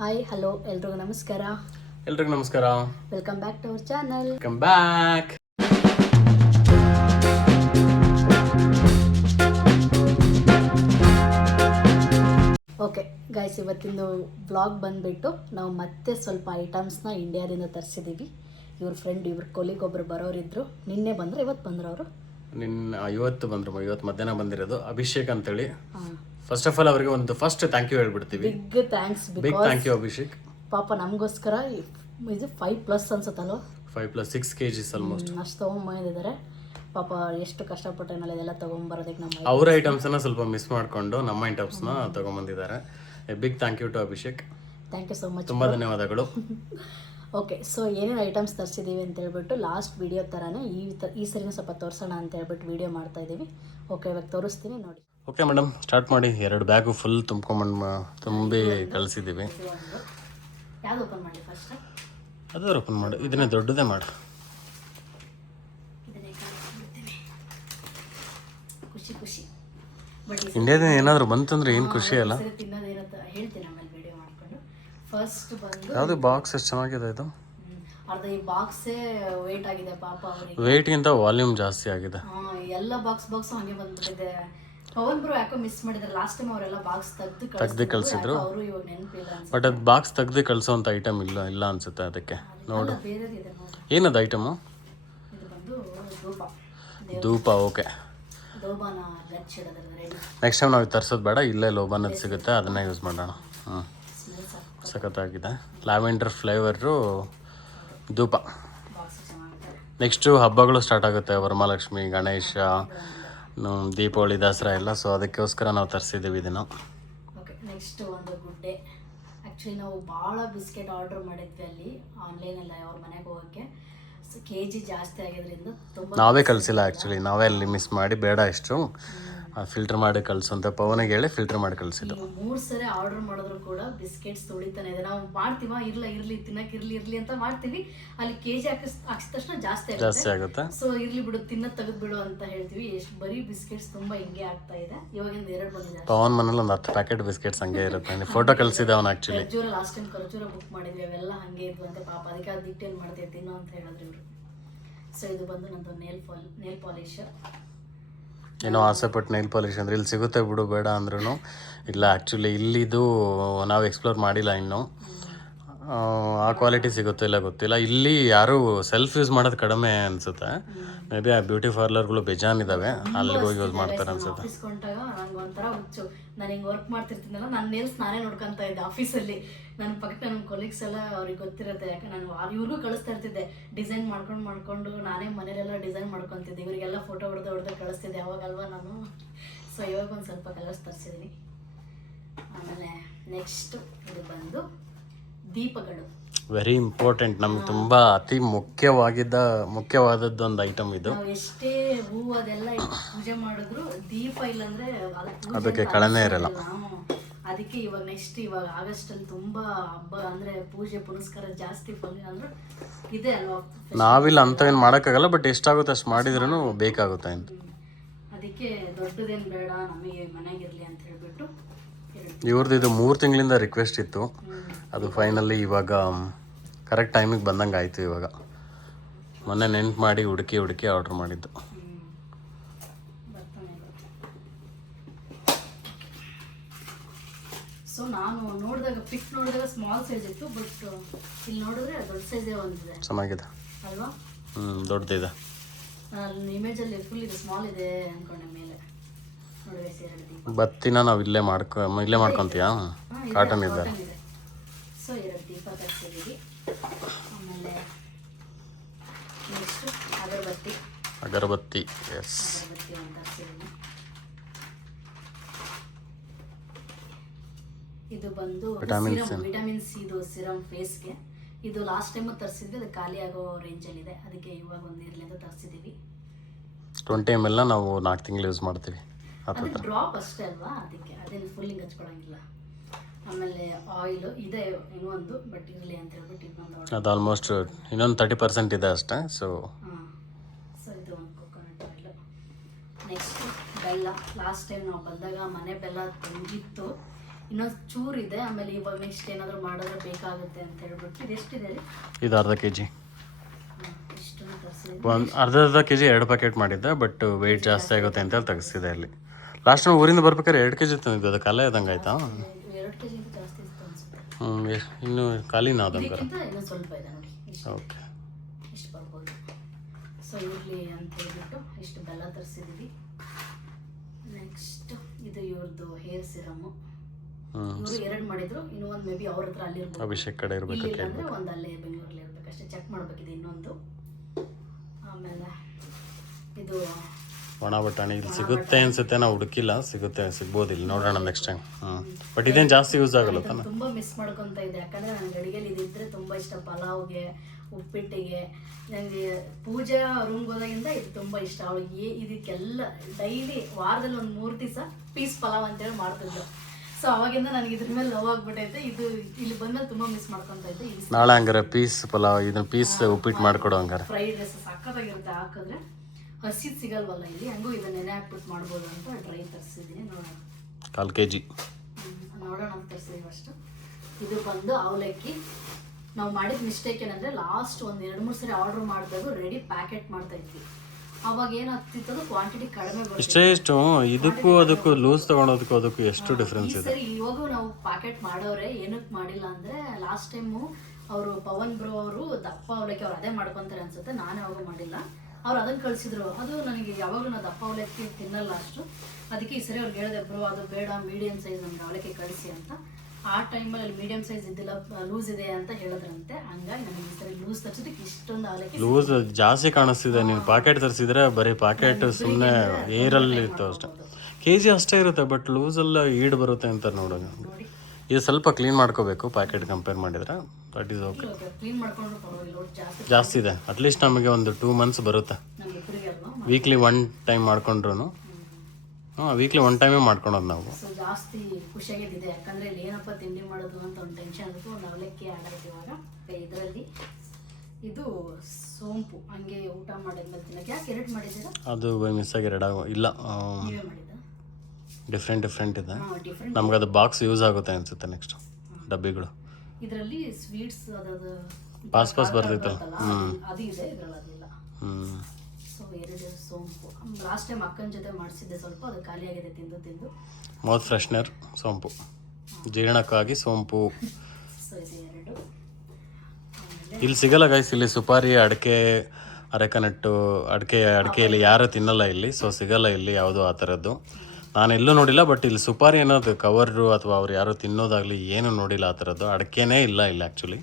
Hi hello ಎಲ್ರಿಗೂ ನಮಸ್ಕಾರ. ಎಲ್ರಿಗೂ ನಮಸ್ಕಾರ. Welcome back to our channel. Welcome back. Okay guys, ಇವತ್ತಿಂದು ವ್ಲಾಗ್ ಬಂದುಬಿಟ್ಟು ನಾವು ಮತ್ತೆ ಸ್ವಲ್ಪ ಐಟಮ್ಸ್ನ ಇಂಡಿಯಾದಿಂದ ತರಿಸಿದ್ದೀವಿ. ಇವ್ರ ಫ್ರೆಂಡ್ ಇವ್ರ ಕೊಲಿಗ್ ಒಬ್ರು ಬರೋರಿದ್ರು. ನಿನ್ನೆ ಬಂದರು, ಇವತ್ತು ಬಂದರು ಅವರು. ಇವತ್ತು ಬಂದರು, ಇವತ್ತು ಮಧ್ಯಾಹ್ನ ಬಂದಿರೋದು. ಅಭಿಷೇಕ್ ಅಂತೇಳಿ. ಫಸ್ಟ್ ಆಫ್ ಆಲ್ ಅವರಿಗೆ ಒಂದು ಫಸ್ಟ್ ಥ್ಯಾಂಕ್ ಯು ಹೇಳ್ಬಿಡ್ತೀವಿ. Big thank you Abhishek. ಪಾಪ ನಮಗೋಸ್ಕರ ಇದು 5+ ಅನ್ಸುತ್ತಲ್ವ, 5+6 kg ಆಲ್ಮೋಸ್ಟ್ ಅಷ್ಟು ತೊಗೊಂಬಂದಿದ್ದಾರೆ. ಪಾಪ ಎಷ್ಟು ಕಷ್ಟಪಟ್ಟೇನಲ್ಲ ಇದೆಲ್ಲ ತೊಗೊಂಬರೋದಕ್ಕೆ. ನಮ್ಮ ಅವ್ರ ಐಟಮ್ಸನ್ನ ಸ್ವಲ್ಪ ಮಿಸ್ ಮಾಡಿಕೊಂಡು ನಮ್ಮ ಐಟಮ್ಸ್ನ ತೊಗೊಂಬಂದಿದ್ದಾರೆ. Big thank you to Abhishek. Thank you so much, ತುಂಬ ಧನ್ಯವಾದಗಳು. ಓಕೆ, ಸೊ ಏನೇನು ಐಟಮ್ಸ್ ತರಿಸಿದ್ದೀವಿ ಅಂತ ಹೇಳ್ಬಿಟ್ಟು ಲಾಸ್ಟ್ ವಿಡಿಯೋ ಥರನೇ ಈ ಸರಿನೂ ಸ್ವಲ್ಪ ತೋರಿಸೋಣ ಅಂತ ಹೇಳ್ಬಿಟ್ಟು ವಿಡಿಯೋ ಮಾಡ್ತಾ ಇದ್ದೀವಿ. ಓಕೆ, ಇವಾಗ ತೋರಿಸ್ತೀನಿ ನೋಡಿ. ಓಕೆ ಮೇಡಮ್, ಸ್ಟಾರ್ಟ್ ಮಾಡಿ. 2 ಬ್ಯಾಗು ಫುಲ್ ತುಂಬಿ ಕಳಿಸಿದ್ದೀವಿ. ಯಾವ್ದು ಓಪನ್ ಮಾಡಿ ಫಸ್ಟ್? ಅದು ಓಪನ್ ಮಾಡು, ಇದನ್ನೇ ದೊಡ್ಡದೇ ಮಾಡು. ಖುಷಿ ಖುಷಿ. ಬಟ್ ಇಂಡಿಯಾದಿಂದ ಏನಾದರೂ ಬಂತಂದ್ರೆ ಏನು ಖುಷಿ ಅಲ್ಲ. ತಿನ್ನೋದೇನಂತ ಹೇಳ್ತೀನಿ ಆಮೇಲೆ ವಿಡಿಯೋ ಮಾಡ್ಕೊಂಡು. ಫಸ್ಟ್ ಬಂದು ಯಾವುದು ಬಾಕ್ಸ್ ಎಷ್ಟು ಚೆನ್ನಾಗಿದೆ ಇದು. ಅರ್ಧ ಈ ಬಾಕ್ಸೇ ವೇಟ್ ಆಗಿದೆ ಪಾಪ ಅವರಿಗೆ. ವೇಟ್ಗಿಂತ ವಾಲ್ಯೂಮ್ ಜಾಸ್ತಿ ಆಗಿದೆ. ಎಲ್ಲ ಬಾಕ್ಸ್ ಹಂಗೆ ಬಂದ್ಬಿಟ್ಟಿದೆ. ಪವನ್ ಬ್ರೋ ಯಾಕೋ ಮಿಸ್ ಮಾಡಿದ್ದಾರೆ. ಲಾಸ್ಟ್ ಟೈಮ್ ಅವರೆಲ್ಲ ಬಾಕ್ಸ್ ತೆಗ್ದು ಕಳಿಸಿದ್ರು. ಅವರು ಇವಾಗ ನೆನಪಿಲ್ಲ. ಬಟ್ ಅದು ಬಾಕ್ಸ್ ತೆಗ್ದು ಕಳಿಸೋಂಥ ಐಟಮ್ ಇಲ್ಲ ಅನ್ಸುತ್ತೆ. ಅದಕ್ಕೆ ನೋಡು ಬೇರೆದಿದೆ ನೋಡಿ. ಏನದು ಐಟಮು? ಇದು ಬಂದು ಧೂಪ. ಓಕೆ, ಲೋಬಾನ ಗಚ್ಚಿಡೋದ್ರಲ್ಲಿ ರೆಡಿ. ನೆಕ್ಸ್ಟ್ ಟೈಮ್ ನಾವು ತರಿಸೋದು ಬೇಡ, ಇಲ್ಲೇ ಲೋಬಾನದ್ದು ಸಿಗುತ್ತೆ, ಅದನ್ನೇ ಯೂಸ್ ಮಾಡೋಣ. ಸಖತ್ತಾಗಿದೆ. ಲ್ಯಾವೆಂಡರ್ ಫ್ಲೇವರು ಧೂಪ. ಬಾಕ್ಸ್ ಚೆನ್ನಾಗಿದೆ. ನೆಕ್ಸ್ಟು ಹಬ್ಬಗಳು ಸ್ಟಾರ್ಟ್ ಆಗುತ್ತೆ. ವರಮಹಾಲಕ್ಷ್ಮಿ, ಗಣೇಶ, ದೀಪಾವಳಿ, ದಸರಾ ಎಲ್ಲ. ಸೊ ಅದಕ್ಕೋಸ್ಕರ ನಾವು ತರಿಸಿದ್ದೀವಿ ಇದನ್ನು. ಓಕೆ, ನೆಕ್ಸ್ಟ್ ಒಂದು ಗುಡ್ಡೆ. ಆ್ಯಕ್ಚುಲಿ ನಾವು ಭಾಳ ಬಿಸ್ಕೆಟ್ ಆರ್ಡ್ರ್ ಮಾಡಿದ್ವಿ ಅಲ್ಲಿ ಆನ್ಲೈನಲ್ಲಿ ಅವ್ರ ಮನೆಗೆ ಹೋಗೋಕ್ಕೆ. ಸೊ KG ಜಾಸ್ತಿ ಆಗಿದ್ರಿಂದ ತುಂಬ ನಾವೇ ಕಳಿಸಿಲ್ಲ. ಆ್ಯಕ್ಚುಲಿ ನಾವೇ ಅಲ್ಲಿ ಮಿಸ್ ಮಾಡಿ ಬೇಡ ಇಷ್ಟು ಫಿಲ್ಟರ್ ಮಾಡಿ ಕಳಿಸು ಅಂತ ಪವನಿಗೆ ಹೇಳಿ ಫಿಲ್ಟರ್ ಮಾಡಿ ಕಳಿಸಿದ್ದು. 3 ಸರಿ ಆರ್ಡರ್ ಮಾಡಿದ್ರು ಕೂಡ ಬಿಸ್ಕೆಟ್ಸ್ ತುಳಿತಾನೆ ಇದೆ. ನಾವು ಮಾಡ್ತೀವ ಇರಲಿ ತಿನ್ನಕ್ಕೆ ಇರಲಿ ಅಂತ ಮಾಡ್ತೀವಿ. ಅಲ್ಲಿ KG ಹಾಕಿದ ತಕ್ಷಣ ಜಾಸ್ತಿ ಆಗುತ್ತೆ. ಸೊ ಇರ್ಲಿ ಬಿಡು, ತಿನ್ನೋದು ತೆಗೆದ್ಬಿಡು ಅಂತ ಹೇಳ್ತೀವಿ. ಎಷ್ಟು ಬರೀ ಬಿಸ್ಕೆಟ್ಸ್ ತುಂಬ ಹಿಂಗೆ ಆಗ್ತಾ ಇದೆ. ಇವಾಗಿಂದ 2 ಬಂದಿದೆ. ಪವನ್ ಮನೇಲಿ ಒಂದು 10 ಪ್ಯಾಕೆಟ್ ಬಿಸ್ಕೆಟ್ಸ್ ಹಂಗೆ ಇರುತ್ತೆ. ಫೋಟೋ ಕಳಿಸಿದೆ ಅವನು. ಆ್ಯಕ್ಚುಲಿ ಖರ್ಜೂರ ಲಾಸ್ಟ್ ಟೈಮ್ ಖರ್ಜೂರ ಬುಕ್ ಮಾಡಿದ್ವಿ, ಅವೆಲ್ಲ ಹಂಗೆ ಇದ್ವು ಅಂತ ಪಾಪ. ಅದಕ್ಕೆ ಅದು ಇಟ್ಟೇನು ಮಾಡ್ತೀವಿ ತಿನ್ನೋ ಅಂತ ಹೇಳಿದ್ರು ಇವರು. ಸೊ ಇದು ಬಂದು ನಂದು ನೇಲ್ ಪಾಲಿಶ್. ಏನೋ ಆಸೆ ಪಟ್ಟು ನೈಲ್ ಪಾಲಿಶ್ ಅಂದರೆ ಇಲ್ಲಿ ಸಿಗುತ್ತೆ ಬಿಡು ಬೇಡ ಅಂದ್ರೂ ಇಲ್ಲ. ಆ್ಯಕ್ಚುಲಿ ಇಲ್ಲಿದು ನಾವು ಎಕ್ಸ್ಪ್ಲೋರ್ ಮಾಡಿಲ್ಲ ಇನ್ನೂ. ಆ ಕ್ವಾಲಿಟಿ ಸಿಗುತ್ತೋ ಇಲ್ಲ ಗೊತ್ತಿಲ್ಲ. ಇಲ್ಲಿ ಯಾರೂ ಸೆಲ್ಫ್ ಯೂಸ್ ಮಾಡೋದು ಕಡಿಮೆ ಅನಿಸುತ್ತೆ. ಮೇ ಬಿ ಆ ಬ್ಯೂಟಿ ಪಾರ್ಲರ್ಗಳು ಬೇಜಾನಿದ್ದಾವೆ, ಅಲ್ಲಿಗೆ ಹೋಗಿ ಯೂಸ್ ಮಾಡ್ತಾರೆ ಅನ್ಸುತ್ತೆ. ಆಫೀಸ್ ಕೊಂಡಾಗ ನಂಗೆ ಒಂಥರ ಹುಚ್ಚು. ನಾನು ಹಿಂಗೆ ವರ್ಕ್ ಮಾಡ್ತಿರ್ತೀನಲ್ಲ, ನನ್ನ ನೇಲ್ಸ್ ನಾನೇ ನೋಡ್ಕೊತಾ ಇದ್ದೆ ಆಫೀಸಲ್ಲಿ. ನನ್ನ ಪಕ್ಕ ನನ್ನ ಕೊಲೀಗ್ಸ್ ಎಲ್ಲ ಅವ್ರಿಗೆ ಗೊತ್ತಿರುತ್ತೆ. ಯಾಕೆ ನಾನು ಇವ್ರಿಗೂ ಕಳಿಸ್ತಾ ಇರ್ತಿದ್ದೆ. ಡಿಸೈನ್ ಮಾಡ್ಕೊಂಡು ನಾನೇ ಮನೇಲೆಲ್ಲ ಡಿಸೈನ್ ಮಾಡ್ಕೊತಿದ್ದೆ. ಇವರಿಗೆಲ್ಲ ಫೋಟೋ ಹೊಡೆದು ಕಳಿಸ್ತಿದ್ದೆ ಅವಾಗಲ್ವಾ ನಾನು. ಸೊ ಇವಾಗ ಒಂದು ಸ್ವಲ್ಪ ಕಲರ್ಸ್ ತರಿಸಿದ್ದೀನಿ. ಆಮೇಲೆ ನೆಕ್ಸ್ಟ್ ಇದು ಬಂದು ದೀಪಗಳು. ವೆರಿ ಇಂಪಾರ್ಟೆಂಟ್, ನಮ್ಗೆ ತುಂಬ ಅತಿ ಮುಖ್ಯವಾದದ್ದು ಒಂದು ಐಟಮ್ ಇದು. ನಾವು ಎಷ್ಟೇ ಹೂವು ಅದೆಲ್ಲ ಪೂಜೆ ಮಾಡಿದ್ರು ದೀಪ ಇಲ್ಲಾಂದ್ರೆ ಅದಕ್ಕೆ ಕಳೆನೇ ಇರಲ್ಲ. ಅದಕ್ಕೆ ಇವಾಗ ಆಗಸ್ಟಲ್ಲಿ ತುಂಬ ಹಬ್ಬ ಅಂದರೆ ಪೂಜೆ ಪುನಸ್ಕಾರ ಜಾಸ್ತಿ ಅಂದ್ರೆ ಇದೆ ಅಲ್ವಾ. ನಾವಿಲ್ಲ ಅಂತ ಏನು ಮಾಡೋಕ್ಕಾಗಲ್ಲ, ಬಟ್ ಎಷ್ಟಾಗುತ್ತೆ ಅಷ್ಟು ಮಾಡಿದ್ರೂ ಬೇಕಾಗುತ್ತೆ ಅಂತ. ಅದಕ್ಕೆ ದೊಡ್ಡದೇನು ಬೇಡ, ನಮಗೆ ಮನೆಗಿರಲಿ ಅಂತ ಹೇಳ್ಬಿಟ್ಟು ಇವ್ರದ್ದು ಇದು 3 ತಿಂಗಳಿಂದ ರಿಕ್ವೆಸ್ಟ್ ಇತ್ತು. ಅದು ಫೈನಲಿ ಇವಾಗ ಕರೆಕ್ಟ್ ಟೈಮಿಗೆ ಬಂದಂಗೆ ಆಯಿತು. ಇವಾಗ ಮೊನ್ನೆ ನೆನ್ಪು ಮಾಡಿ ಹುಡುಕಿ ಆರ್ಡ್ರ್ ಮಾಡಿದ್ದು. ಸೊ ನಾನು ನೋಡಿದಾಗ ಸ್ಮಾಲ್ ಸೈಜ್ ಇತ್ತು, ಬಟ್ ಇಲ್ಲಿ ನೋಡಿದ್ರೆ ದೊಡ್ಡ ಸೈಜೇ ಒಂದಿದೆ. ಚೆನ್ನಾಗಿದೆ ಅಲ್ವಾ? ದೊಡ್ಡದಿದೆ. ನಾನು ಇಮೇಜಲ್ಲಿ ಫುಲ್ ಇದೆ, ಸ್ಮಾಲ್ ಇದೆ ಅಂದ್ಕೊಂಡೆ ಮೇಲೆ. ಬತ್ತಿನ ನಾವು ಇಲ್ಲೇ ಮಾಡ್ಕೊತೀಯಾ? ಕಾಟನ್ ಇದೆ. ಸೊ 2 ದೀಪ ತರಿಸಿದ್ದೀವಿ. ಆಮೇಲೆ ನೆಕ್ಸ್ಟ್ ಅಗರಬತ್ತಿ. ಎಸ್, ಒಂದು ತರಿಸಿದ್ದೀನಿ. ಇದು ಬಂದು ವಿಟಮಿನ್ ಸಿ ಸಿರಮ್ ಫೇಸ್ಗೆ. ಇದು ಲಾಸ್ಟ್ ಟೈಮ್ ತರಿಸಿದ್ವಿ, ಅದು ಖಾಲಿ ಆಗೋ ರೇಂಜಲ್ಲಿದೆ. ಅದಕ್ಕೆ ಇವಾಗ ಒಂದು ಇರಲಿ ಅಂತ ತರಿಸಿದ್ದೀವಿ. 20 ml ನಾವು 4 ತಿಂಗಳು ಯೂಸ್ ಮಾಡ್ತೀವಿ. ಅದು ಡ್ರಾಪ್ ಅಷ್ಟೇ ಅಲ್ವಾ, ಅದಕ್ಕೆ ಅದೇನು ಫುಲ್ ಹಿಂಗೆ ಹಚ್ಕೊಳಂಗಿಲ್ಲ. ಆಮೇಲೆ ಆಯಿಲು ಇದೆ ಇನ್ನೊಂದು, ಬಟ್ ಇರಲಿ ಅಂತ ಹೇಳ್ಬಿಟ್ಟು ಇನ್ನೊಂದು. ಅದು ಆಲ್ಮೋಸ್ಟ್ ಇನ್ನೊಂದು 30% ಇದೆ ಅಷ್ಟೇ. ಸೊ ಇದು ಒಂದು ಕೊಕೊನಟ್ ಆಯಿಲು. ನೆಕ್ಸ್ಟ್ ಬೆಲ್ಲ. ಲಾಸ್ಟ್ ಟೈಮ್ ನಾವು ಬಂದಾಗ ಮನೆ ಬೆಲ್ಲ ತಂಗಿತ್ತು. ಇನ್ನೊಂದು ಚೂರು ಇದೆ. ಆಮೇಲೆ ಇವಾಗ ನೆಕ್ಸ್ಟ್ ಏನಾದರೂ ಮಾಡಿದ್ರೆ ಬೇಕಾಗುತ್ತೆ ಅಂತ ಹೇಳ್ಬಿಟ್ಟು ಇದು ಎಷ್ಟಿದೆ ರೀ? ಇದು ಅರ್ಧ ಕೆ ಜಿ, ಇಷ್ಟನ್ನು ತರಿಸಿದೆ. ಒಂದು ಅರ್ಧ ಕೆ ಜಿ 2 ಪ್ಯಾಕೆಟ್ ಮಾಡಿದ್ದೆ, ಬಟ್ ವೆಯ್ಟ್ ಜಾಸ್ತಿ ಆಗುತ್ತೆ ಅಂತ ತೆಗೆಸಿದೆ ಅಲ್ಲಿ. ಲಾಸ್ಟ್ ನಾವು ಊರಿಂದ ಬರ್ಬೇಕಾದ್ರೆ 2 ಕೆ ಜಿ ತಂದಿದ್ದು, ಅದು ಕಾಲೇ ಆದಂಗೆ ಆಯ್ತಾ? 2 kg ಜಾಸ್ತಿ ಇತ್ತು ಅನ್ಸುತ್ತೆ. ಇನ್ನು ಖಾಲಿನ ಆದಂಗೆ. ಇದಕ್ಕಿಂತ ಇನ್ನೂ ಸ್ವಲ್ಪ ಇದೆ ನೋಡಿ. ಓಕೆ, ಇಷ್ಟು ಬರ್ಬೋದು. ಸೊ ಇರಲಿ ಅಂತ ಹೇಳ್ಬಿಟ್ಟು ಇಷ್ಟು ಬೆಲ್ಲ ತರಿಸಿದ್ದೀವಿ. ನೆಕ್ಸ್ಟ್ ಇದು ಇವ್ರದ್ದು ಹೇರ್ ಸಿರಮ್ಮು. ಇವರು 2 ಮಾಡಿದ್ರು, ಇನ್ನೂ ಒಂದು ಮೇ ಬಿ ಅವ್ರ ಹತ್ರ ಅಲ್ಲಿ ಇರ್ಬೋದು, ಅಭಿಷೇಕ್ ಕಡೆ ಇರಬೇಕು. ಅಂದರೆ ಒಂದು ಅಲ್ಲೇ ಬೆಂಗಳೂರಲ್ಲಿ ಇರ್ಬೇಕು ಅಷ್ಟೇ. ಚೆಕ್ ಮಾಡಬೇಕಿದೆ ಇನ್ನೊಂದು. ಆಮೇಲೆ ಇದು ಒಣ ಬಟಾಣಿ ಇಲ್ಲಿ ಸಿಗುತ್ತೆ ಅನ್ಸುತ್ತೆ, ನಾವು ಹುಡುಕಿಲ್ಲ, ಸಿಗ್ಬೋದು ಇಲ್ಲಿ, ನೋಡೋಣ ನೆಕ್ಸ್ಟ್ ಟೈಮ್. ಬಟ್ ಇದೇನು ಜಾಸ್ತಿ ಯೂಸ್ ಆಗಲ್ಲ ತಾನೆ. ತುಂಬ ಮಿಸ್ ಮಾಡ್ಕೊತ ಇದೆ, ಯಾಕಂದರೆ ನನಗೆ ಅಡುಗೆಲಿ ಇದಿದ್ರೆ ತುಂಬ ಇಷ್ಟ. ಪಲಾವ್ಗೆ, ಉಪ್ಪಿಟ್ಟಿಗೆ, ನನಗೆ ಪೂಜೆ ರೂಮ್ಗೆ ಹೋದಾಗಿಂದ ಇದು ತುಂಬ ಇಷ್ಟ. ಅವಳಿಗೆ ಇದಕ್ಕೆಲ್ಲ ಡೈಲಿ ವಾರದಲ್ಲಿ ಒಂದು 3 ದಿವಸ ಪೀಸ್ ಪಲಾವ್ ಅಂತೇಳಿ ಮಾಡ್ತಿದ್ದೆ. ಸೊ ಅವಾಗಿಂದ ನನಗೆ ಇದ್ರ ಮೇಲೆ ಲವ್ ಆಗ್ಬಿಟ್ಟೈತೆ. ಇದು ಇಲ್ಲಿ ಬಂದ್ಮೇಲೆ ತುಂಬ ಮಿಸ್ ಮಾಡ್ಕೊತ ಇದ್ದೆ. ನಾಳೆ ಹಂಗಾರೆ ಪೀಸ್ ಪಲಾವ್, ಇದನ್ನ ಪೀಸ್ ಉಪ್ಪಿಟ್ಟು ಮಾಡಿಕೊಡು ಹಂಗಾರೆ. ಫ್ರೈಡ್ ರೈಸ್ ಸಕ್ಕತ್ತಾಗಿರುತ್ತೆ ಹಾಕಿದ್ರೆ. ಹಸಿದು ಸಿಗಲ್ವಲ್ಲ ಇಲ್ಲಿ, ಹಂಗೂ ಇದನ್ನ ನೆನೆ ಹಾಕ್ಬಿಟ್ಟು ಮಾಡ್ಬೋದು ಅಂತ ಡ್ರೈ ತರಿಸಿದ್ದೀನಿ. ನೋಡೋಣ, 1/4 kg ನೋಡೋಣ ಅಂತ ತರಿಸಿದೀವಿ ಅಷ್ಟು. ಇದು ಬಂದು ಅವಲಕ್ಕಿ. ನಾವು ಮಾಡಿದ ಮಿಸ್ಟೇಕ್ ಏನಂದರೆ ಲಾಸ್ಟ್ ಒಂದು 2-3 ಸರಿ ಆರ್ಡರ್ ಮಾಡಿದಾಗ ರೆಡಿ ಪ್ಯಾಕೆಟ್ ಮಾಡ್ತಾ ಇದ್ವಿ. ಅವಾಗ ಏನಾಗ್ತಿತ್ತು, ಅದು ಕ್ವಾಂಟಿಟಿ ಕಡಿಮೆ ಬರುತ್ತೆ. ಇಷ್ಟು ಇದಕ್ಕೂ ಅದಕ್ಕೂ ಲೂಸ್ ತೊಗೊಳೋದಕ್ಕೂ ಎಷ್ಟು ಡಿಫ್ರೆನ್ಸ್ ಇದೆ. ಸರಿ ಇವಾಗೂ ನಾವು ಪ್ಯಾಕೆಟ್ ಮಾಡೋರೆ ಏನಕ್ಕೆ ಮಾಡಿಲ್ಲ ಅಂದರೆ, ಲಾಸ್ಟ್ ಟೈಮು ಅವರು ಪವನ್ ಬ್ರೋ ಅವರು ದಪ್ಪ ಅವಲಕ್ಕಿ ಅವ್ರು ಅದೇ ಮಾಡ್ಕೊತಾರೆ ಅನ್ಸುತ್ತೆ, ನಾನು ಯಾವಾಗ ಮಾಡಿಲ್ಲ. ಅವ್ರು ಅದನ್ನು ಕಳಿಸಿದ್ರು. ಅದು ನನಗೆ ಯಾವಾಗಲೂ ನಾವು ದಪ್ಪ ಅವಲಕ್ಕಿ ತಿನ್ನಲ್ಲ ಅಷ್ಟು. ಅದಕ್ಕೆ ಈ ಸರಿ ಅವ್ರಿಗೆ ಹೇಳಿದೆ, ಬ್ರೋ ಅದು ಬೇಡ, ಮೀಡಿಯಮ್ ಸೈಜ್ ನಮ್ಗೆ ಅವಲಕ್ಕಿ ಕಳಿಸಿ ಅಂತ. ಆ ಟೈಮಲ್ಲಿ ಅಲ್ಲಿ ಮೀಡಿಯಮ್ ಸೈಜ್ ಇದ್ದಿಲ್ಲ, ಲೂಸ್ ಇದೆ ಅಂತ ಹೇಳಿದ್ರಂತೆ. ಹಂಗಾಗಿ ನನಗೆ ಈ ಸರಿ ಲೂಸ್ ತರಿಸಿದಕ್ಕೆ ಇಷ್ಟೊಂದು ಅವಲಕ್ಕಿ ಲೂಸ್ ಜಾಸ್ತಿ ಕಾಣಿಸ್ತಿದೆ. ನೀವು ಪ್ಯಾಕೆಟ್ ತರಿಸಿದ್ರೆ ಬರೀ ಪ್ಯಾಕೆಟ್ ಸುಮ್ಮನೆ ಏರಲ್ಲಿ ಇತ್ತು ಅಷ್ಟೇ. ಕೆ ಜಿ ಅಷ್ಟೇ ಇರುತ್ತೆ, ಬಟ್ ಲೂಸೆಲ್ಲ ಈಡ್ ಬರುತ್ತೆ ಅಂತ ನೋಡೋದು. ಇದು ಸ್ವಲ್ಪ ಕ್ಲೀನ್ ಮಾಡ್ಕೋಬೇಕು ಪ್ಯಾಕೆಟ್ ಕಂಪೇರ್ ಮಾಡಿದರೆ, ದಟ್ ಈಸ್ ಓಕೆ. ಕ್ಲೀನ್ ಮಾಡ್ಕೊಂಡ್ರು ಪರವಾಗಿಲ್ಲ, ಜಾಸ್ತಿ ಜಾಸ್ತಿ ಇದೆ. ಅಟ್ಲೀಸ್ಟ್ ನಮಗೆ ಒಂದು 2 months ಬರುತ್ತೆ. ನಮ್ಗೆ ಇಬ್ಬರಿಗೆ ಅಲ್ವಾ. ವೀಕ್ಲಿ 1 time ಮಾಡ್ಕೊಂಡ್ರು. ವೀಕ್ಲಿ 1 time ಮಾಡ್ಕೊಳೋದು ನಾವು. ಸೊ ಜಾಸ್ತಿ ಖುಷಿಯಾಗಿದ್ದಿದೆ, ಯಾಕಂದರೆ ಇಲ್ಲಿ ಏನಪ್ಪ ತಿಂಡಿ ಮಾಡೋದು ಅಂತ ಒಂದು ಟೆನ್ಷನ್ ಆಗುತ್ತೆ. ಒಂದು ಅವಲಕ್ಕಿ ಆಡಾಯ್ತು ಇವಾಗ. ಇದರಲ್ಲಿ ಇದು ಸೋಂಪು ಹಂಗೆ ಊಟ ಮಾಡಿದ್ಮೇಲೆ ತಿನ್ನಕ್ಕೆ. ಯಾಕೆ 2 ಮಾಡಿದ್ದೀರಾ? ಅದು ಮಿಸ್ ಆಗಿ 2 ಇಲ್ಲ, ನೀವೇ ಮಾಡಿದ್ದ? ಡಿಫ್ರೆಂಟ್ ಇದೆ. ಡಿಫ್ರೆಂಟ್. ನಮ್ಗೆ ಅದು ಬಾಕ್ಸ್ ಯೂಸ್ ಆಗುತ್ತೆ ಅನ್ಸುತ್ತೆ ನೆಕ್ಸ್ಟ್ ಡಬ್ಬಿಗಳು. ಇದರಲ್ಲಿ ಸ್ವೀಟ್ಸ್ ಅದು ಪಾಸ್ ಬರ್ತಿತ್ತಲ್ಲ, ಅದು ಇದೆ, ಇದರಲ್ಲಿ ಅದಿಲ್ಲ. ಸೊ 2 ಸೋಂಪು. ಲಾಸ್ಟ್ ಟೈಮ್ ಅಕ್ಕನ ಜೊತೆ ಮಾಡಿಸಿದ್ದೆ, ಸ್ವಲ್ಪ ಅದು ಖಾಲಿಯಾಗಿದೆ ತಿಂದು. ಮೌತ್ ಫ್ರೆಶ್ನರ್ ಸೋಂಪು, ಜೀರ್ಣಕ್ಕಾಗಿ ಸೋಂಪು. ಸೊ ಇದು 2. ಆಮೇಲೆ ಇಲ್ಲಿ ಸಿಗಲ್ಲ ಗೈಸ್, ಇಲ್ಲಿ ಸುಪಾರಿ, ಅಡಿಕೆ, ಅರೆಕನಟ್ಟು, ಅಡಿಕೆಯಲ್ಲಿ ಯಾರು ತಿನ್ನಲ್ಲ ಇಲ್ಲಿ. ಸೊ ಸಿಗಲ್ಲ ಇಲ್ಲಿ ಯಾವುದು ಆ ಥರದ್ದು. ನಾನು ಎಲ್ಲೂ ನೋಡಿಲ್ಲ. ಬಟ್ ಇಲ್ಲಿ ಸುಪಾರಿ ಅನ್ನೋದು ಕವರು ಅಥವಾ ಅವ್ರು ಯಾರು ತಿನ್ನೋದಾಗಲಿ ಏನು ನೋಡಿಲ್ಲ ಆ ಥರದ್ದು. ಅಡಿಕೆನೇ ಇಲ್ಲ ಇಲ್ಲಿ ಆ್ಯಕ್ಚುಲಿ.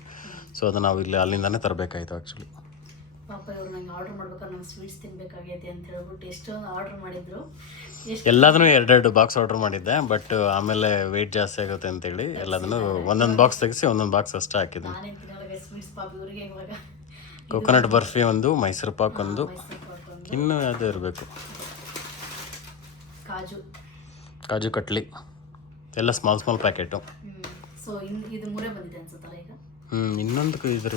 ಸೊ ಅದು ನಾವು ಇಲ್ಲಿ ಅಲ್ಲಿಂದನೇ ತರಬೇಕಾಯ್ತು ಆ್ಯಕ್ಚುಲಿ. ಪಾಪ ಇವ್ರು ನಂಗೆ ಆರ್ಡರ್ ಮಾಡ್ಬೇಕಾದ್ರೆ ನಂಗೆ ಸ್ವೀಟ್ಸ್ ತಿನ್ಬೇಕಾಗೈತೆ ಅಂತ ಹೇಳ್ಬಿಟ್ಟು ಎಷ್ಟೊಂದು ಆರ್ಡರ್ ಮಾಡಿದ್ರು. ಎಲ್ಲದನ್ನೂ 2 ಬಾಕ್ಸ್ ಆರ್ಡರ್ ಮಾಡಿದ್ದೆ. ಬಟ್ ಆಮೇಲೆ ವೆಯ್ಟ್ ಜಾಸ್ತಿ ಆಗುತ್ತೆ ಅಂತೇಳಿ ಎಲ್ಲದನ್ನು ಒಂದೊಂದು ಬಾಕ್ಸ್ ತೆಗೆಸಿ ಒಂದೊಂದು ಬಾಕ್ಸ್ ಅಷ್ಟೇ ಹಾಕಿದ್ದೀನಿ. ನಾನೇನು ತಿನ್ನೋಲ್ಲ ಸ್ವೀಟ್ಸ್. ಪಾಪ ಇವ್ರಿಗೆ ಇವಾಗ ಕೊಕೊನಟ್ ಬರ್ಫಿ ಒಂದು, ಮೈಸೂರು ಪಾಕ್ ಒಂದು, ಇನ್ನೂ ಯಾವುದು ಇರಬೇಕು, ಕಾಜು ಕಟ್ಲಿ ಎಲ್ಲ ಸ್ಮಾಲ್ ಪ್ಯಾಕೆಟು. ಸೊ ಇದು 3 ಬಂದಿದೆ ಅನ್ಸುತ್ತಲ್ಲ ಈಗ. ಇನ್ನೊಂದು ಇದ್ರ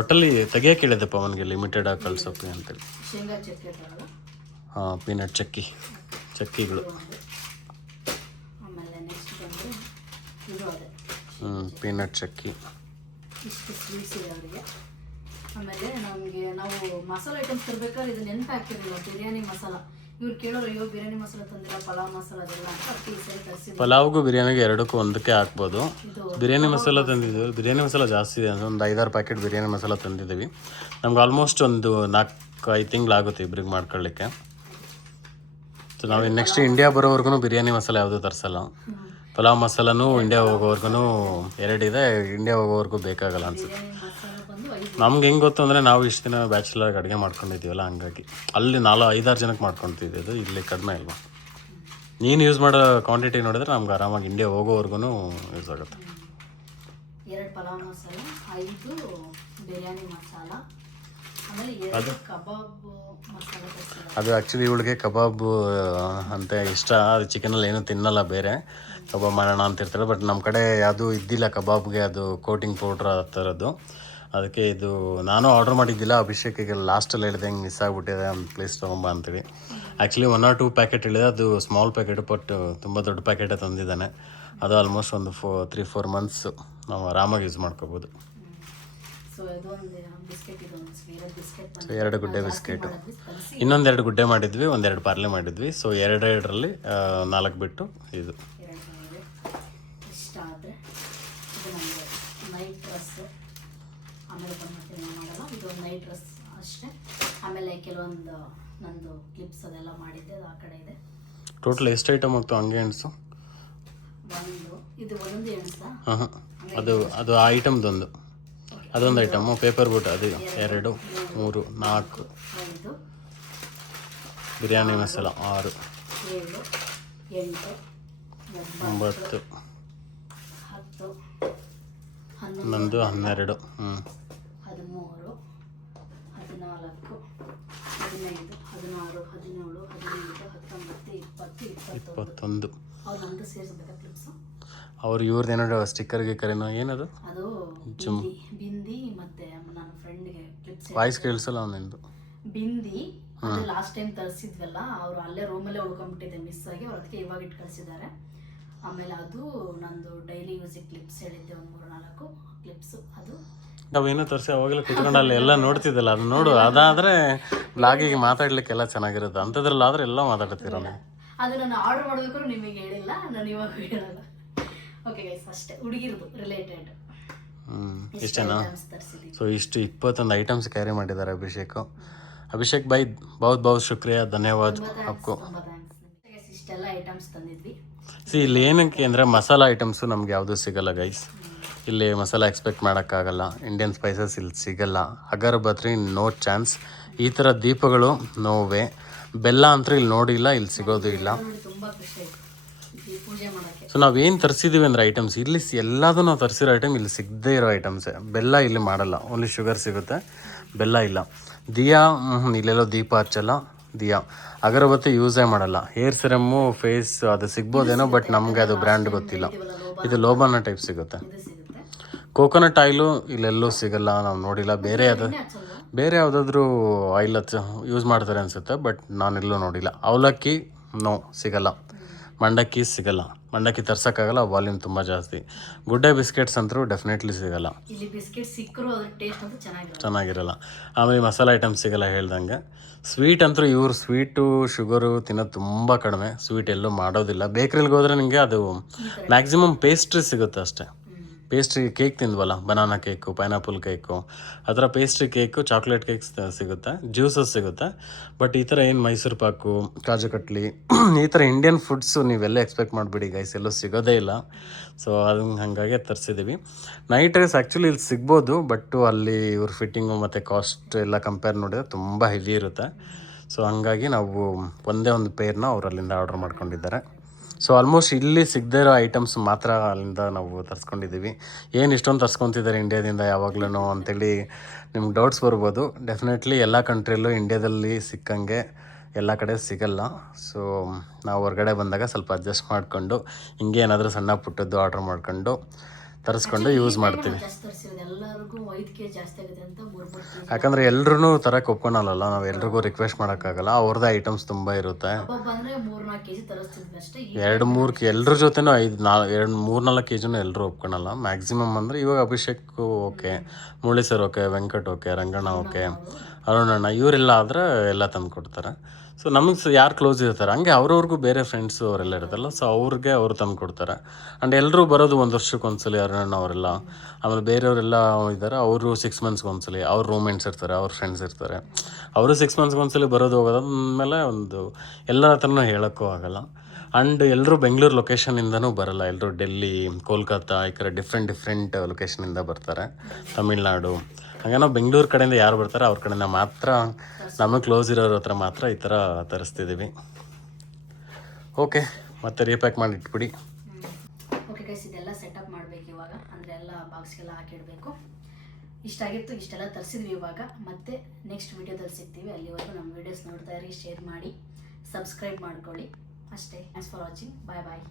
ಒಟ್ಟಲ್ಲಿ ತೆಗಿಯೋಕೆ ಹೇಳಿದೆ ಪವನ್ಗೆ, ಲಿಮಿಟೆಡ್ ಆಗಿ ಕಳ್ಸೋಕೆ ಅಂತೇಳಿ. ಶೇಂಗಾ ಚಕ್ಕೆ ಬರಲ್ಲ. ಹಾಂ, ಪೀನಟ್ ಚಕ್ಕಿಗಳು. ಆಮೇಲೆ ನೆಕ್ಸ್ಟ್ ಬಂದು ಇದು ಅದೇ ಪೀನಟ್ ಚಕ್ಕಿ. ಇಷ್ಟು ಸ್ವೀಟ್ಸ್ ಇದೆ ಅವರಿಗೆ. ಆಮೇಲೆ ನಾವು ಮಸಾಲೆ ಐಟಮ್ಸ್ ತರಬೇಕಾದ್ರೆ ಇದು ನೆನಪು ಹಾಕಿರಲಿಲ್ಲ, ಬಿರಿಯಾನಿ ಮಸಾಲ. ಇವ್ರು ಕೇಳೋರು, ಅಯ್ಯೋ ಬಿರಿಯಾನಿ ಮಸಾಲ ತಂದಿಲ್ಲ, ಪಲಾವ್ ಮಸಾಲ ಅದೆಲ್ಲ ಅಂತ. ಅದಕ್ಕೆ ಈ ಸರಿ ತರಿಸಿದ್ರು. ಪಲಾವ್ಗೂ ಬಿರಿಯಾನಿಗೆ 2ಕ್ಕೂ ಒಂದಕ್ಕೆ ಹಾಕ್ಬೋದು. ಬಿರಿಯಾನಿ ಮಸಾಲ ತಂದಿದ್ದೀವಿ. ಬಿರಿಯಾನಿ ಮಸಾಲ ಜಾಸ್ತಿ ಇದೆ, ಒಂದು 5-6 ಪ್ಯಾಕೆಟ್ ಬಿರಿಯಾನಿ ಮಸಾಲ ತಂದಿದ್ದೀವಿ. ನಮ್ಗೆ ಆಲ್ಮೋಸ್ಟ್ ಒಂದು 4-5 ತಿಂಗಳಾಗುತ್ತೆ ಇಬ್ರಿಗೆ ಮಾಡ್ಕೊಳ್ಳಿಕ್ಕೆ. ಸೊ ನಾವು ನೆಕ್ಸ್ಟ್ ಇಂಡಿಯಾ ಬರೋವರೆಗೂ ಬಿರಿಯಾನಿ ಮಸಾಲ ಯಾವುದೂ ತರಿಸಲ್ಲ. ಪಲಾವ್ ಮಸಾಲನೂ ಇಂಡಿಯಾ ಹೋಗೋವರೆಗೂ 2 ಇದೆ, ಇಂಡಿಯಾ ಹೋಗೋವರೆಗೂ ಬೇಕಾಗಲ್ಲ ಅನ್ಸುತ್ತೆ. ನಮ್ಗೆ ಹೆಂಗೆ ಗೊತ್ತು ಅಂದರೆ, ನಾವು ಇಷ್ಟು ದಿನ ಬ್ಯಾಚುಲರ್ಗೆ ಅಡುಗೆ ಮಾಡ್ಕೊಂಡಿದ್ದೀವಲ್ಲ, ಹಂಗಾಗಿ ಅಲ್ಲಿ 4-5-6 ಜನಕ್ಕೆ ಮಾಡ್ಕೊತಿದ್ದು. ಇಲ್ಲಿ ಕಡಿಮೆ ಅಲ್ವಾ. ನೀನು ಯೂಸ್ ಮಾಡೋ ಕ್ವಾಂಟಿಟಿ ನೋಡಿದ್ರೆ ನಮ್ಗೆ ಆರಾಮಾಗಿ ಇಂಡಿಯಾ ಹೋಗೋವರೆಗೂ ಯೂಸ್ ಆಗುತ್ತೆ. 2 ಪಲಾವ್ ಮಸಾಲ, 5 ಬಿರಿಯಾನಿ ಮಸಾಲ, ಆಮೇಲೆ 2 ಕಬಾಬ್ ಮಸಾಲ. ಅದು ಆ್ಯಕ್ಚುಲಿ ಇವಳಿಗೆ ಕಬಾಬ್ ಅಂತ ಇಷ್ಟ. ಅದು ಚಿಕನಲ್ಲಿ ಏನೂ ತಿನ್ನಲ್ಲ, ಬೇರೆ ಕಬಾಬ್ ಮಾಡೋಣ ಅಂತ ಇರ್ತಾರೆ. ಬಟ್ ನಮ್ಮ ಕಡೆ ಯಾವುದೂ ಇದ್ದಿಲ್ಲ ಕಬಾಬ್ಗೆ ಅದು ಕೋಟಿಂಗ್ ಪೌಡ್ರ್ ಆ ಥರದ್ದು. ಅದಕ್ಕೆ ಇದು ನಾನು ಆರ್ಡರ್ ಮಾಡಿದ್ದಿಲ್ಲ, ಅಭಿಷೇಕಿಗೆ ಲಾಸ್ಟಲ್ಲಿ ಹೇಳಿದೆ ಹಿಂಗೆ ಮಿಸ್ ಆಗಿಬಿಟ್ಟಿದೆ ಒಂದು ಪ್ಲೇಸ್ ತೊಗೊಂಬ ಅಂತೀವಿ. ಆ್ಯಕ್ಚುಲಿ 1 or 2 ಪ್ಯಾಕೆಟ್ ಹೇಳಿದೆ, ಅದು ಸ್ಮಾಲ್ ಪ್ಯಾಕೆಟ್, ಬಟ್ ತುಂಬ ದೊಡ್ಡ ಪ್ಯಾಕೆಟೇ ತಂದಿದ್ದಾನೆ. ಅದು ಆಲ್ಮೋಸ್ಟ್ ಒಂದು 3-4 ಮಂತ್ಸು ನಾವು ಆರಾಮಾಗಿ ಯೂಸ್ ಮಾಡ್ಕೋಬೋದು. ಸೊ ಇದು ಒಂದು ಬಿಸ್ಕೆಟ್, ಇದು ಒಂದು ಸ್ವೀಟ್ ಬಿಸ್ಕೆಟ್, ಸೊ 2 ಗುಡ್ಡೆ ಬಿಸ್ಕೆಟು, ಇನ್ನೊಂದು 2 ಗುಡ್ಡೆ ಮಾಡಿದ್ವಿ, 1-2 ಪಾರ್ಲೆ ಮಾಡಿದ್ವಿ. ಸೊ 2-2ರಲ್ಲಿ 4 ಬಿಟ್ಟು ಇದು. ಇಷ್ಟ ಆದರೆ ಇದು ನಮಗೆ ನೈಟ್ ಡ್ರೆಸ್, ಆಮೇಲೆ ಬಂದ್ಬಿಟ್ಟು ನಾನು ಮಾಡಲ್ಲ, ಇದು ನೈಟ್ ಡ್ರೆಸ್ ಅಷ್ಟೇ. ಆಮೇಲೆ ಕೆಲವೊಂದು ನಂದು ಕ್ಲಿಪ್ಸ್ ಅದೆಲ್ಲ ಮಾಡಿದ್ದೆ, ಅದು ಆ ಕಡೆ ಇದೆ. ಟೋಟಲ್ ಎಷ್ಟು ಐಟಮ್ ಹೋಗ್ತು ಹಂಗೆ ಎಣಿಸು? ಇದು ಒಂದೊಂದು ಎಣಿಸ್ತಾ? ಹಾಂ, ಅದು ಆ ಐಟಮ್ದೊಂದು, ಅದೊಂದು ಐಟಮು. ಪೇಪರ್ ಬೋಟ್ ಅದು 2, 3, 4, 5, ಬಿರಿಯಾನಿ ಮಸಾಲ 6, 7, 8, 9, 10, 11, 12, 13, 14, 15, 16, 17, 18, 19, 20, 21. ಅವ್ರು ನಮ್ದು ಸೇರಿಸ್ಬೇಕಾ ಕ್ಲಿಪ್ಸು? ಅವ್ರು ಇವ್ರದ್ದು ಏನೋ ಸ್ಟಿಕ್ಕರ್ ಗಿಕ್ಕರೇನೋ ಏನದು, ಅದು ಬಿಂದಿ. ಮತ್ತೆ ನನ್ನ ಫ್ರೆಂಡ್ಗೆ ಕ್ಲಿಪ್ಸ್ ವಾಯ್ಸ್ ಕೇಳಿಸಲ್ಲ ಅವನಿಂದು. ಬಿಂದಿ ಅದು ಲಾಸ್ಟ್ ಟೈಮ್ ತರಿಸಿದ್ವಲ್ಲ, ಅವರು ಅಲ್ಲೇ ರೂಮಲ್ಲೇ ಉಳ್ಕೊಂಡ್ಬಿಟ್ಟಿದೆ ಮಿಸ್ ಆಗಿ, ಅವ್ರು ಅದಕ್ಕೆ ಇವಾಗ ಇಟ್ಟು ಕಳಿಸಿದ್ದಾರೆ. ಆಮೇಲೆ ಅದು ನಂದು ಡೈಲಿ ಯೂಸಿಗೆ ಕ್ಲಿಪ್ಸ್ ಹೇಳಿದ್ದೆ, ಒಂದು 3-4 ಕ್ಲಿಪ್ಸು. ಅದು ನಾವೇನೋ ತರಿಸಿ ಅವಾಗಲೇ ಕುತ್ಕೊಂಡು ಅಲ್ಲಿ ಎಲ್ಲ ನೋಡ್ತಿದ್ದಲ್ಲ, ಅದು ನೋಡು. ಅದಾದರೆ ಬ್ಲಾಗಿಗೆ ಮಾತಾಡ್ಲಿಕ್ಕೆಲ್ಲ ಚೆನ್ನಾಗಿರುತ್ತೆ, ಅಂಥದ್ರಲ್ಲಾದರೆ ಎಲ್ಲ ಮಾತಾಡ್ತೀರ ನೀವು. ಅದು ನಾನು ಆರ್ಡರ್ ಮಾಡಬೇಕಾದ್ರೂ ನಿಮಗೆ ಹೇಳಿಲ್ಲ, ನಾನು ಇವಾಗ ಹೇಳಲ್ಲ. ಓಕೆ ಗೈಸ್, ಅಷ್ಟೇ ಹುಡುಗಿರದು ರಿಲೇಟೆಡ್. ಇಷ್ಟೇನಾ? ಸೊ ಇಷ್ಟು 21 ಐಟಮ್ಸ್ ಕ್ಯಾರಿ ಮಾಡಿದ್ದಾರೆ ಅಭಿಷೇಕ್ ಬೈ ಬಹುತ್ ಶುಕ್ರಿಯಾ, ಧನ್ಯವಾದ आपको. ಇಷ್ಟೆಲ್ಲ ಐಟಮ್ಸ್ ತಂದಿದ್ವಿ. ಇಲ್ಲಿ ಏನಕ್ಕೆ ಅಂದರೆ ಮಸಾಲ ಐಟಮ್ಸು ನಮ್ಗೆ ಯಾವುದೂ ಸಿಗಲ್ಲ ಗೈಸ್. ಇಲ್ಲಿ ಮಸಾಲ ಎಕ್ಸ್ಪೆಕ್ಟ್ ಮಾಡೋಕ್ಕಾಗಲ್ಲ, ಇಂಡಿಯನ್ ಸ್ಪೈಸಸ್ ಇಲ್ಲಿ ಸಿಗಲ್ಲ. ಅಗರಬತ್ತಿ ನೋ ಚಾನ್ಸ್, ಈ ಥರ ದೀಪಗಳು ನೋವೇ. ಬೆಲ್ಲ ಅಂತೂ ಇಲ್ಲಿ ನೋಡಿಲ್ಲ, ಇಲ್ಲಿ ಸಿಗೋದು ಇಲ್ಲ. ಸೊ ನಾವೇನು ತರಿಸಿದ್ದೀವಿ ಅಂದರೆ ಐಟಮ್ಸ್ ಇಲ್ಲಿ ಎಲ್ಲದೂ ನಾವು ತರಿಸಿರೋ ಐಟಮ್ ಇಲ್ಲಿ ಸಿಗದೇ ಇರೋ ಐಟಮ್ಸೇ. ಬೆಲ್ಲ ಇಲ್ಲಿ ಮಾಡಲ್ಲ, ಓನ್ಲಿ ಶುಗರ್ ಸಿಗುತ್ತೆ, ಬೆಲ್ಲ ಇಲ್ಲ. ದಿಯಾ ಇಲ್ಲೆಲ್ಲೋ ದೀಪ ಹಚ್ಚಲ್ಲ, ದಿಯಾ. ಅಗರಬತ್ತಿ ಯೂಸೇ ಮಾಡಲ್ಲ. ಹೇರ್ ಸಿರಮ್ಮು, ಫೇಸ್ ಅದು ಸಿಗ್ಬೋದೇನೋ, ಬಟ್ ನಮಗೆ ಅದು ಬ್ರ್ಯಾಂಡ್ ಗೊತ್ತಿಲ್ಲ. ಇದು ಲೋಬಾನ ಟೈಪ್ ಸಿಗುತ್ತೆ. ಕೋಕೋನಟ್ ಆಯಿಲು ಇಲ್ಲೆಲ್ಲೂ ಸಿಗಲ್ಲ, ನಾವು ನೋಡಿಲ್ಲ. ಬೇರೆ ಯಾವುದಾದ್ರೂ ಆಯಿಲ್ ಯೂಸ್ ಮಾಡ್ತಾರೆ ಅನಿಸುತ್ತೆ, ಬಟ್ ನಾನೆಲ್ಲೂ ನೋಡಿಲ್ಲ. ಅವಲಕ್ಕಿ ನೋ ಸಿಗಲ್ಲ, ಮಂಡಕ್ಕಿ ಸಿಗಲ್ಲ, ಮಂಡಕ್ಕಿ ತರ್ಸೋಕ್ಕಾಗಲ್ಲ, ವಾಲ್ಯೂಮ್ ತುಂಬ ಜಾಸ್ತಿ. ಗುಡ್ಡೆ ಬಿಸ್ಕೆಟ್ಸ್ ಅಂತೂ ಡೆಫಿನೆಟ್ಲಿ ಸಿಗಲ್ಲ, ಇಲ್ಲಿ ಬಿಸ್ಕೆಟ್ ಸಿಕ್ಕರೂ ಅದ್ರ ಟೇಸ್ಟ್ ಅಂತೂ ಚೆನ್ನಾಗಿರಲ್ಲ. ಆಮೇಲೆ ಮಸಾಲೆ ಐಟಮ್ಸ್ ಸಿಗಲ್ಲ ಹೇಳ್ದಂಗೆ. ಸ್ವೀಟ್ ಅಂತೂ ಇವರು ಸ್ವೀಟು ಶುಗರು ತಿನ್ನೋದು ತುಂಬ ಕಡಿಮೆ, ಸ್ವೀಟ್ ಎಲ್ಲೂ ಮಾಡೋದಿಲ್ಲ. ಬೇಕ್ರಿಲ್ಗೆ ಹೋದರೆ ನಿಮಗೆ ಅದು ಮ್ಯಾಕ್ಸಿಮಮ್ ಪೇಸ್ಟ್ರಿ ಸಿಗುತ್ತೆ ಅಷ್ಟೇ. ಪೇಸ್ಟ್ರಿ ಕೇಕ್ ತಿಂದ್ವಲ್ಲ, ಬನಾನಾ ಕೇಕು, ಪೈನಾಪಲ್ ಕೇಕು, ಆ ಥರ ಪೇಸ್ಟ್ರಿ ಕೇಕು, ಚಾಕ್ಲೇಟ್ ಕೇಕ್ಸ್ ಸಿಗುತ್ತೆ, ಜ್ಯೂಸಸ್ ಸಿಗುತ್ತೆ. ಬಟ್ ಈ ಥರ ಏನು ಮೈಸೂರು ಪಾಕು, ಕಾಜು ಕಟ್ಲಿ ಈ ಥರ ಇಂಡಿಯನ್ ಫುಡ್ಸು ನೀವೆಲ್ಲ ಎಕ್ಸ್ಪೆಕ್ಟ್ ಮಾಡಿಬಿಡಿ ಗೈಸ್, ಎಲ್ಲೂ ಸಿಗೋದೇ ಇಲ್ಲ. ಸೊ ಅದು ಹಾಗಾಗಿ ತರಿಸಿದ್ದೀವಿ. ನೈಟ್ ರೈಸ್ ಆ್ಯಕ್ಚುಲಿ ಇಲ್ಲಿ ಸಿಗ್ಬೋದು, ಬಟ್ಟು ಅಲ್ಲಿ ಇವ್ರ ಫಿಟ್ಟಿಂಗು ಮತ್ತು ಕಾಸ್ಟ್ ಎಲ್ಲ ಕಂಪೇರ್ ನೋಡಿದ್ರೆ ತುಂಬ ಹೆವಿ ಇರುತ್ತೆ. ಸೊ ಹಂಗಾಗಿ ನಾವು ಒಂದೇ ಒಂದು ಪೇರ್ನ ಅವ್ರು ಅಲ್ಲಿಂದ ಆರ್ಡ್ರ್ ಮಾಡ್ಕೊಂಡಿದ್ದಾರೆ. ಸೊ ಆಲ್ಮೋಸ್ಟ್ ಇಲ್ಲಿ ಸಿಗದೇ ಇರೋ ಐಟಮ್ಸ್ ಮಾತ್ರ ಅಲ್ಲಿಂದ ನಾವು ತರಿಸ್ಕೊಂಡಿದ್ದೀವಿ. ಏನು ಇಷ್ಟೊಂದು ತರಿಸ್ಕೊತಿದ್ದಾರೆ ಇಂಡಿಯಾದಿಂದ ಯಾವಾಗ್ಲೂ ಅಂತೇಳಿ ನಿಮ್ಗೆ ಡೌಟ್ಸ್ ಬರ್ಬೋದು. ಡೆಫಿನೆಟ್ಲಿ ಎಲ್ಲ ಕಂಟ್ರಿಯಲ್ಲೂ ಇಂಡಿಯಾದಲ್ಲಿ ಸಿಕ್ಕಂಗೆ ಎಲ್ಲ ಕಡೆ ಸಿಗಲ್ಲ. ಸೊ ನಾವು ಹೊರಗಡೆ ಬಂದಾಗ ಸ್ವಲ್ಪ ಅಡ್ಜಸ್ಟ್ ಮಾಡಿಕೊಂಡು ಹಿಂಗೆ ಏನಾದರೂ ಸಣ್ಣ ಪುಟ್ಟದ್ದು ಆರ್ಡ್ರ್ ಮಾಡ್ಕೊಂಡು ತರಿಸ್ಕೊಂಡು ಯೂಸ್ ಮಾಡ್ತೀವಿ. ಯಾಕಂದರೆ ಎಲ್ರೂ ತರಕ್ಕೆ ಒಪ್ಕೊಳಲ್ಲ, ನಾವು ಎಲ್ರಿಗೂ ರಿಕ್ವೆಸ್ಟ್ ಮಾಡೋಕ್ಕಾಗಲ್ಲ, ಅವ್ರದ್ದೇ ಐಟಮ್ಸ್ ತುಂಬ ಇರುತ್ತೆ. 2-3 ಎಲ್ಲರ ಜೊತೆನೂ 3-4 kg ಎಲ್ಲರೂ ಒಪ್ಕೊಳಲ್ಲ. ಮ್ಯಾಕ್ಸಿಮಮ್ ಅಂದರೆ ಇವಾಗ Abhishek okay, Murali sir okay, Venkat okay, Ranganna okay, Arunanna ಇವರೆಲ್ಲ ಆದರೆ ಎಲ್ಲ ತಂದು ಕೊಡ್ತಾರೆ. ಸೊ ನಮಗೆ ಯಾರು ಕ್ಲೋಸ್ ಇರ್ತಾರೆ ಹಂಗೆ ಅವ್ರವ್ರಿಗೂ ಬೇರೆ ಫ್ರೆಂಡ್ಸು ಅವರೆಲ್ಲ ಇರುತ್ತಲ್ಲ, ಸೊ ಅವ್ರಿಗೆ ಅವರು ತಂದು ಕೊಡ್ತಾರೆ. ಆ್ಯಂಡ್ ಎಲ್ಲರೂ ಬರೋದು 1 ವರ್ಷಕ್ಕೆ ಒಂದ್ಸಲಿ, ಅರುಣಣ್ಣ ಅವರೆಲ್ಲ. ಆಮೇಲೆ ಬೇರೆಯವರೆಲ್ಲ ಇದ್ದಾರೆ, ಅವರು 6 ಮಂತ್ಸ್ಗೆ ಒಂದ್ಸಲಿ, ಅವ್ರ ರೂಮ್ಮೇಟ್ಸ್ ಇರ್ತಾರೆ, ಅವ್ರ ಫ್ರೆಂಡ್ಸ್ ಇರ್ತಾರೆ, ಅವರು 6 ಮಂತ್ಸ್ಗೆ ಒಂದ್ಸಲಿ ಬರೋದು ಹೋಗೋದಾದ್ಮೇಲೆ ಒಂದು ಎಲ್ಲರ ಹತ್ರನೂ ಹೇಳೋಕ್ಕೂ ಆಗಲ್ಲ. ಆ್ಯಂಡ್ ಎಲ್ಲರೂ ಬೆಂಗಳೂರು ಲೊಕೇಶನಿಂದನೂ ಬರಲ್ಲ, ಎಲ್ಲರೂ ಡೆಲ್ಲಿ, ಕೋಲ್ಕತ್ತಾ ಈ ಕಡೆ ಡಿಫ್ರೆಂಟ್ ಲೊಕೇಶನಿಂದ ಬರ್ತಾರೆ, ತಮಿಳ್ನಾಡು. ಹಾಗೆ ನಾವು ಬೆಂಗಳೂರು ಕಡೆಯಿಂದ ಯಾರು ಬರ್ತಾರೆ ಅವ್ರ ಕಡೆಯಿಂದ ಮಾತ್ರ, ನಮಗೆ ಕ್ಲೋಸ್ ಇರೋರ ಹತ್ರ ಮಾತ್ರ ಈ ಥರ ತರಿಸ್ತಿದ್ದೀವಿ. ಓಕೆ, ಮತ್ತೆ ರೀಪ್ಯಾಕ್ ಮಾಡಿ ಇಟ್ಬಿಡಿ. ಓಕೆ ಗೈಸ್, ಇದೆಲ್ಲ ಸೆಟಪ್ ಮಾಡಬೇಕು ಇವಾಗ, ಅಂದರೆ ಎಲ್ಲ ಬಾಕ್ಸ್ಗೆಲ್ಲ ಹಾಕಿಡಬೇಕು. ಇಷ್ಟಾಗಿತ್ತು, ಇಷ್ಟೆಲ್ಲ ತರಿಸಿದ್ವಿ. ಇವಾಗ ಮತ್ತೆ ನೆಕ್ಸ್ಟ್ ವೀಡಿಯೋದಲ್ಲಿ ಸಿಗ್ತೀವಿ. ಅಲ್ಲಿವರೆಗೂ ನಮ್ಮ ವೀಡಿಯೋಸ್ ನೋಡ್ತಾ ಇರಿ, ಶೇರ್ ಮಾಡಿ, ಸಬ್ಸ್ಕ್ರೈಬ್ ಮಾಡ್ಕೊಳ್ಳಿ ಅಷ್ಟೇ. Thanks for watching, bye bye.